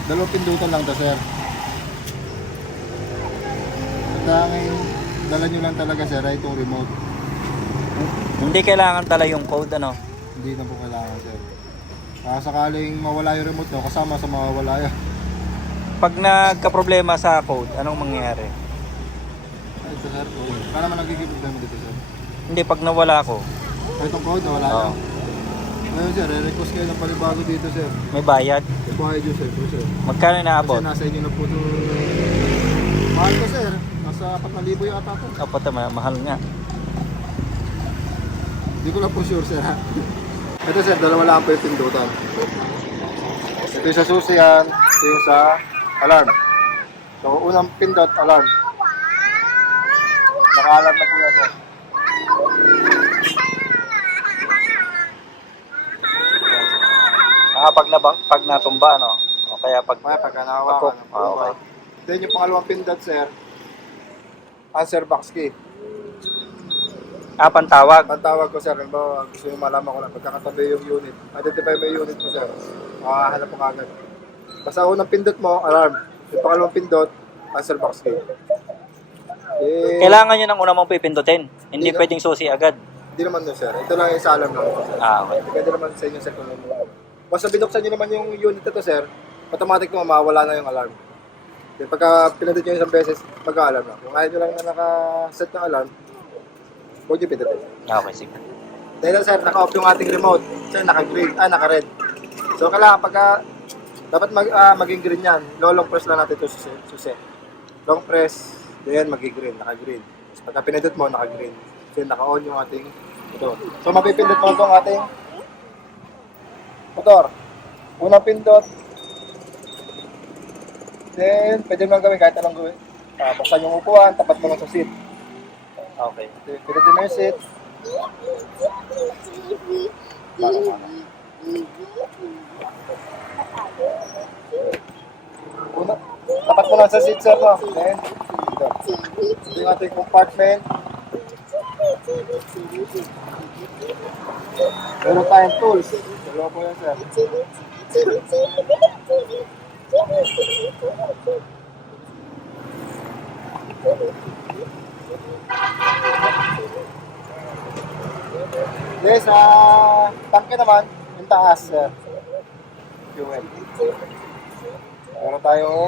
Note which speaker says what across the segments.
Speaker 1: Dalawang pindutan lang to, sir. Tanging dala nyo lang talaga, sir, ay itong remote.
Speaker 2: Hindi kailangan tala yung code, ano?
Speaker 1: Hindi na po kailangan, sir. Sakaling mawala yung remote nyo, kasama sa mawawala yan.
Speaker 2: Pag nagka-problema sa code, anong mangyayari?
Speaker 1: Ay, ito, sir. Paano naman nagiging problema dito, sir?
Speaker 2: Hindi, pag nawala ko,
Speaker 1: Ay, itong code, wala
Speaker 2: Oo.
Speaker 1: yan. Ngayon, sir, re-request kayo ng panibago dito, sir.
Speaker 2: may bayad.
Speaker 1: Ibuhay nyo, sir. Sir.
Speaker 2: Magkano inaabot?
Speaker 1: Kasi nasa inyo na po ito. Mahal ko, sir. Nasa 4,000 yata ito.
Speaker 2: Apat na, mahal nga.
Speaker 1: Hindi ko lang po sure, sir, ha? Ito, sir, dalawa lang po yung pindutan. Ito yung sa susi yan. Ito yung sa alarm. So, unang pindot, alarm. Naka-alarm na po yan, sir.
Speaker 2: Pag natumba, ano? O kaya pag...
Speaker 1: Kaya pagka nahawakan,
Speaker 2: okay.
Speaker 1: Then yung pangalawang pindot, sir, answer box key.
Speaker 2: Pantawag.
Speaker 1: Pantawag ko, sir, halimbawa gusto nyo malaman ko lang, pagkakatabi yung unit, identify mo yung unit mo, sir, makahanap mo kagad. Basta unang pindot mo, alarm. Yung pangalawang pindot, answer box key.
Speaker 2: Kailangan nyo ng una mong pipindutin. Hindi
Speaker 1: Hindi.
Speaker 2: pwedeng susi agad.
Speaker 1: Hindi naman yun, sir. Ito lang yung sa alarm lang. Sir.
Speaker 2: Okay.
Speaker 1: Pwede naman sa inyo, sir, kung ano. Basta binuksan nyo naman yung unit na to, sir, automatic naman mawala na yung alarm. Then pagka pinindot nyo isang beses, mag-alarm na. Kung ayaw nyo lang na naka-set ng alarm, huwag nyo pindutin.
Speaker 2: Okay, sige.
Speaker 1: Dahil sir, naka-off yung ating remote. Sir, naka-green, naka-red. So, kailangan pagka, dapat maging green yan. Long press lang natin ito susi. Long press, then mag-green, naka-green. Tapos pagka pinindot mo, naka-green. So, naka-on yung ating ito. So, mapipindot mo itong ating motor. Unang pindot. Then, pwede mo lang gawin kahit anong gawin. Buksan yung upuan, tapat mo lang sa seat.
Speaker 2: Okay.
Speaker 1: Pindutin mo yung seat. Una, tapat mo lang sa seat, sir, no? Then, ito. Ito yung ating compartment. Meron tayong tools. Dalawa po yan, sir. Then, sa tangke naman, yung taas, sir. Fuel. Meron tayong,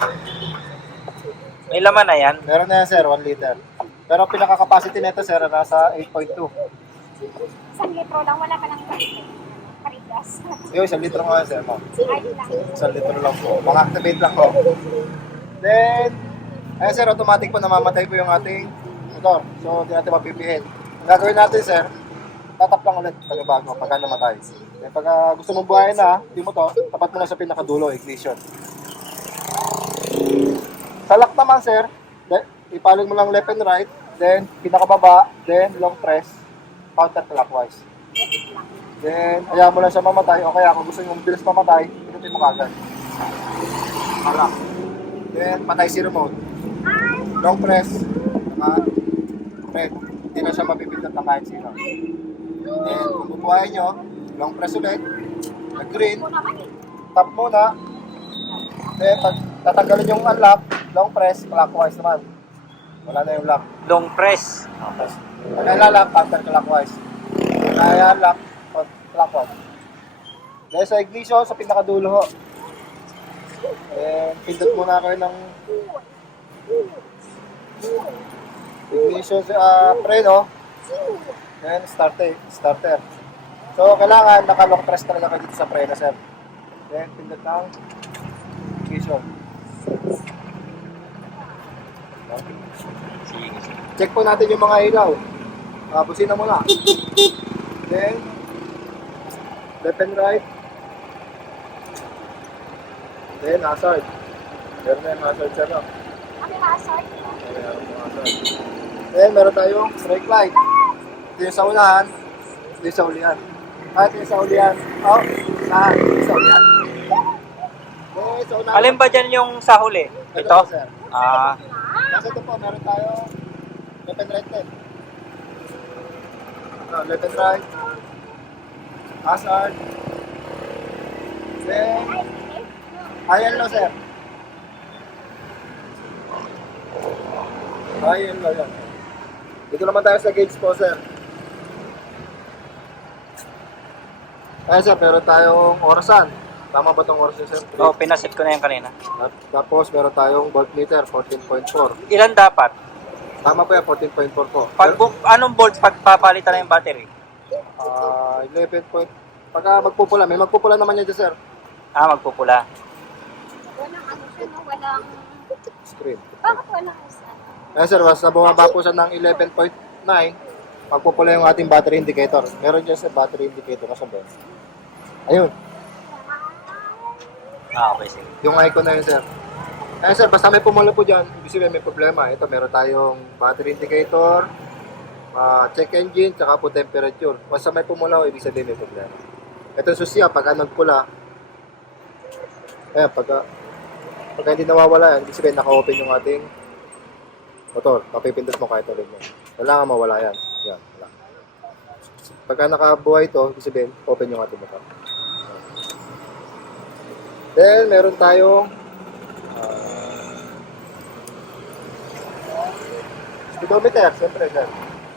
Speaker 2: May laman na yan.
Speaker 1: meron na yan, sir, 1 liter. Pero ang pinaka-capacity nito, sir, nasa 8.2.
Speaker 3: 1 litro lang, wala ka lang karigas.
Speaker 1: Yung 1 litro nga, sir, mo.
Speaker 3: Ayun lang.
Speaker 1: 1 litro lang po. Mga-activate lang po. Then, ayun, sir, automatic po namamatay po yung ating motor. So, hindi natin mapipihin. Ang gagawin natin, sir, tatap lang ulit pagbabago pagka namatay. Then, pagka gusto mong buhayin na, yung motor, tapat mo na sa pinakadulo, ignition. Sa lock naman, sir, ipalog mo lang left and right, then pinakababa, then long press, counterclockwise. Then, ayaw mo lang siya mamatay, o kaya kung gusto nyo mabilis mamatay, pinutin mo kagad. Malak. Then, patay si remote. Long press, red. Hindi na siya mapipindot ng kahit sino. Then, kung bubuhayin nyo, long press ulit, nag-green, tap muna. Then, pag tatanggalin yung unlock, long press, clockwise naman. Wala na yung lock.
Speaker 2: Long press.
Speaker 1: Okay. Pag nalalock, counterclockwise. Pag nalalock, clockwise. Dahil sa ignition, sa pinakadulo ho. Pindot muna kayo ng ignition sa preno. Then starter. So, kailangan naka-long press talaga kayo dito sa preno, sir. Then, pindot ng ignition.
Speaker 2: Sige.
Speaker 1: Check po natin yung mga ilaw. Busina muna. Then, left and right. Then, hazard. Meron na yung hazard siya, no?
Speaker 3: Kami ma-assort.
Speaker 1: Meron yung hazard. Then, meron tayong brake light. Ito yung sa unahan. Ito yung sa ulihan. Ito yung sa ulihan. Oh, unahan. Ito yung sa ulihan. Then, sa unahan.
Speaker 2: Alin ba dyan yung sa huli? Ito?
Speaker 1: po, sir. Kasi ito po, meron tayong left and right din. Left and right. Hazard. Then, Ayan lang, sir. Ayan lang yan. Dito naman tayo sa gauge po, sir. Ayan, sir, meron tayong orasan. Tama ba itong oras, sir?
Speaker 2: Oo, pinaset ko na yan kanina.
Speaker 1: Tapos, meron tayong voltmeter, 14.4.
Speaker 2: Ilan dapat?
Speaker 1: Tama po yan, 14.4 po.
Speaker 2: Anong volt pagpapalitan na yung battery?
Speaker 1: 11 point. Pagka magpupula, may magpupula naman yan dyan, sir.
Speaker 2: Magpupula.
Speaker 3: Walang ano siya, no? Walang...
Speaker 1: Screen.
Speaker 3: Bakit walang isa?
Speaker 1: Ayan, sir, basta bumaba po siya ng 11.9, magpupula yung ating battery indicator. Meron dyan, sir, battery indicator. Kasabay. Ayun,
Speaker 2: Okay, sige.
Speaker 1: yung icon na yun, sir. Ayan, sir, basta may pumula po dyan, ibig sabihin may problema. Ito, meron tayong battery indicator, check engine, tsaka po temperature. Basta may pumula, ibig sabihin may problema. Ito susiya, pagka nagpula, ayan, pagka hindi nawawala yan, ibig sabihin naka-open yung ating motor. Papipindot mo kahit ulit mo. Kailangan mawala yan. Yan, wala. Pagka nakabuhay ito, ibig sabihin, open yung ating motor. Then, meron tayong speedometer, siyempre, sir.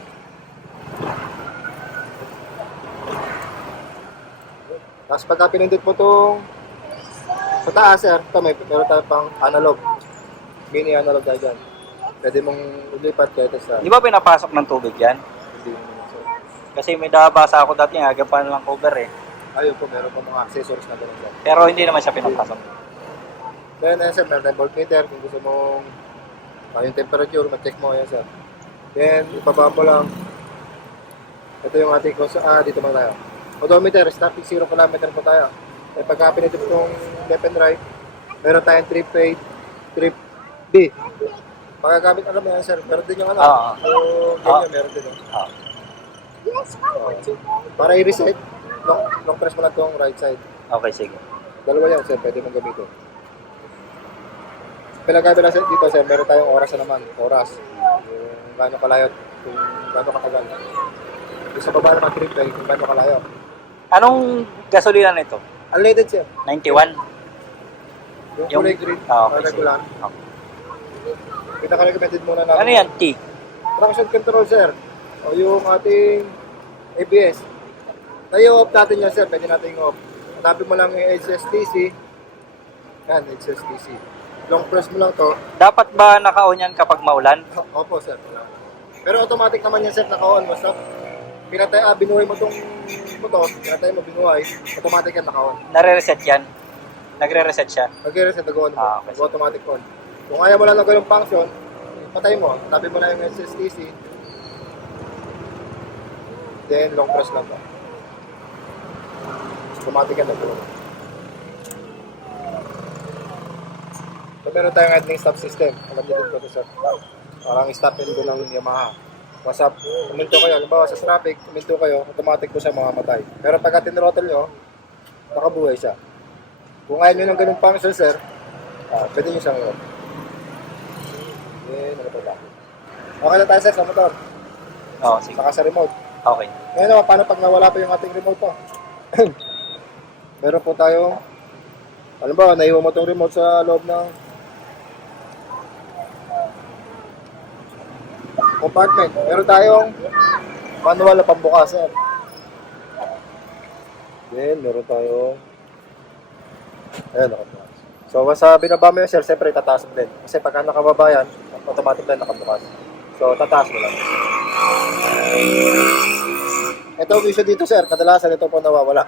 Speaker 1: Tapos pagka pinindot mo itong sa taas, sir, ito meron tayo pang analog. Mini analog tayo dyan. Pwede mong ulipat kahit sa...
Speaker 2: Di ba pinapasok ng tubig yan?
Speaker 1: Hindi naman, sir.
Speaker 2: Kasi may nabasa ako dati, agapan lang cover eh.
Speaker 1: Ayun po, meron pa mga accessories na gano'n dyan.
Speaker 2: Pero hindi naman siya pinapasok.
Speaker 1: Then, ayan, sir, meron tayong voltmeter. Kung gusto mong yung temperature, ma-check mo, ayan, sir. Then, ibaba mo lang. Ito yung ating dito mo tayo. Odometer, starting 0 km po tayo. Then, pagka pinitip itong left and right, meron tayong trip A, trip B. Pagkagamit, alam mo yan, sir, meron din yung ano.
Speaker 2: Oo.
Speaker 1: So, ganyan, meron din.
Speaker 2: Ah.
Speaker 1: Para i-reset, long press mo lang itong right side.
Speaker 2: Okay, sige.
Speaker 1: Dalawa yan, sir, pwede mong gamitin. Pinagabi lang dito, sir, meron tayong oras na naman. Oras. Kung gaano kalayo, kung gaano katagal. Yung sa baba naman, trip kung gaano kalayo.
Speaker 2: Anong gasolina nito?
Speaker 1: Unleaded, sir.
Speaker 2: 91?
Speaker 1: Yung
Speaker 2: Yung-
Speaker 1: kulay green,
Speaker 2: okay,
Speaker 1: regular.
Speaker 2: Okay.
Speaker 1: Pinaka-recommended muna natin.
Speaker 2: Ano yan? T?
Speaker 1: Traction control, sir. O yung ating ABS. Na-off natin yan, sir. Pwede natin i-off. Hanapin mo lang yung HSTC. Yan, HSTC. Long press mo lang to.
Speaker 2: Dapat ba naka-on yan kapag maulan?
Speaker 1: Opo, sir. Pero automatic naman yan, sir, naka-on. Basta binuhay mo itong motor, pinatay mo, binuhay, automatic yan naka-on.
Speaker 2: Nare-reset yan? Nagre-reset siya?
Speaker 1: Nag-reset, nag-on mo.
Speaker 2: Okay.
Speaker 1: Automatic on. Kung ayaw mo lang ng ganung function, patay mo. Tabi mo na yung SSTC. Then, long press lang ba. Automatic yan nag-on. So, meron tayong idling stop system. Alam niyo din ko ito, sir. Parang stop and go ng Yamaha. Basta kuminto kayo, halimbawa sa traffic, kuminto kayo, automatic po siya mamamatay. Pero pagka tinrottle nyo, nakabuhay siya. Kung ayaw nyo ng ganung function, sir, pwede nyo siyang i-off. Ano pa ba? Okay na tayo, sir, sa motor.
Speaker 2: Oo, sige.
Speaker 1: Saka sa remote.
Speaker 2: Okay.
Speaker 1: Ngayon naman, paano pag nawala pa yung ating remote po? Meron po tayong, halimbawa, naiwan mo itong remote sa loob ng compartment. Meron tayong manual na pambukas, sir. Then, meron tayong ayan, nakabukas. So, basta binaba mo yun, sir, siyempre tataas mo din. Kasi pagka nakababa yan, automatic na nakabukas. So, tataas mo lang. Ito ang issue dito, sir. Kadalasan ito po nawawala.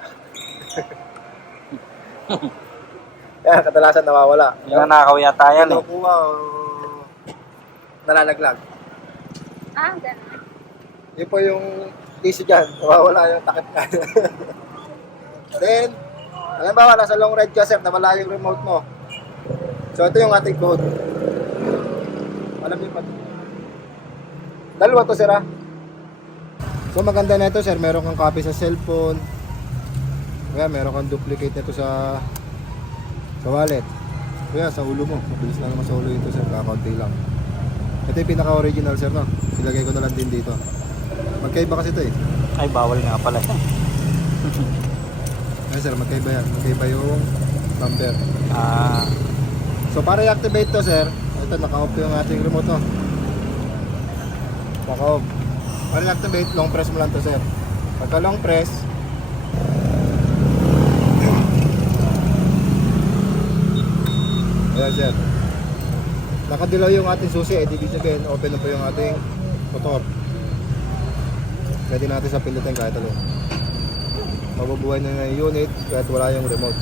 Speaker 1: Yan, kadalasan nawawala.
Speaker 2: Yung nanakaw yata yan eh.
Speaker 1: Kinukuha o nalalaglag.
Speaker 3: Ganun.
Speaker 1: Yun po yung issue dyan. Nawawala yung takip na. Then, alam ba, nasa long ride ka, sir, nawala yung remote mo. So, ito yung ating code. Alam niyo pa. Dalawa to, sir, ha? So, maganda na ito, sir. Meron kang copy sa cellphone. Kaya, meron kang duplicate nito sa wallet. Kaya, sa ulo mo. Mabilis lang naman sa ulo ito, sir. Kakaunti lang. Ito yung pinaka-original, sir, no? Silagay ko na lang din dito. Magkaiba kasi ito, eh.
Speaker 2: Ay, bawal nga pala.
Speaker 1: Ay, sir, magkaiba yan. Magkaiba yung number.
Speaker 2: Ah,
Speaker 1: So para i-activate to sir, ito naka-off yung ating remote no. Naka-off. Para i-activate, long press mo lang to sir. Pagka long press, ayan sir. Nakadilaw yung ating susi, ibig sabihin open na po yung ating motor. Pwede natin sa pindutin kahit ano. Mabubuhay na yung unit kahit wala yung remote.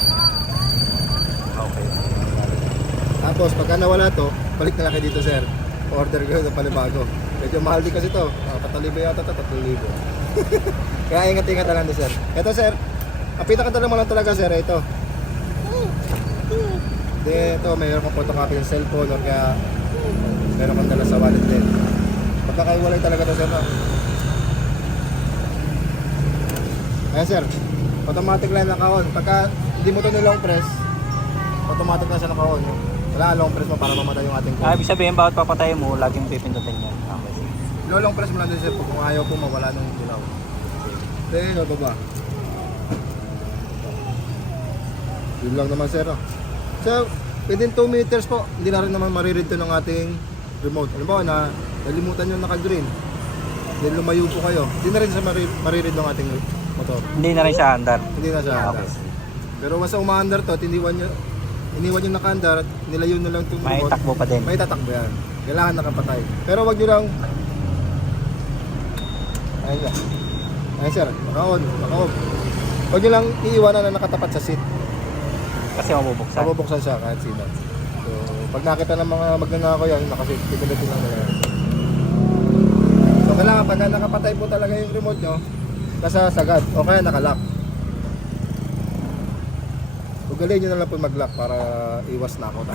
Speaker 2: okay.
Speaker 1: Tapos pagka nawala to, balik na lang kayo dito sir. Order kayo ng panibago. Medyo mahal din kasi to. 4,000 yata to, 3,000. Kaya ingat-ingat na lang din sir. Ito sir, ang pinakadala mo lang talaga sir, ito. Ito, mayroon kang photocopy ng cellphone or kaya meron kang dala sa wallet din. Pagkakaiwalay talaga to sir. No? Ayan sir, automatic lang naka-on. Pagka hindi mo to nilong press, automatic na siya naka-on. No? Wala long press mo para mamatay yung ating phone.
Speaker 2: Ibig sabihin, bawat papatay mo, laging pipindutin yan. Okay.
Speaker 1: Long press mo lang din sir kung ayaw po mawala nung dilaw. Then, ano ba? Yun lang naman sir. No? So, within 2 meters po, hindi na rin naman mariread to ng ating remote. Ano ba na nalimutan yung naka-green. Then lumayo po kayo. Hindi na rin sa mariread ng ating motor.
Speaker 2: Hindi na rin siya andar.
Speaker 1: Hindi na siya
Speaker 2: Okay.
Speaker 1: andar. Pero once umaandar to, at iniwan yung naka-andar at nilayo na lang itong
Speaker 2: May
Speaker 1: remote.
Speaker 2: takbo pa din.
Speaker 1: May tatakbo yan. Kailangan nakapatay. Pero wag nyo lang. Ayun lang. Ayun sir, naka-on. Wag nyo lang iiwanan na nakatapat sa seat.
Speaker 2: Kasi mabubuksan.
Speaker 1: Mabubuksan siya kahit sino. So, pag nakita ng mga magnanakaw yan, nakasit, pipilutin lang nila yan. So, kailangan pag nakapatay po talaga yung remote nyo, nasa sagad o kaya nakalock. Ugalin nyo na lang po mag-lock para iwas na ako na.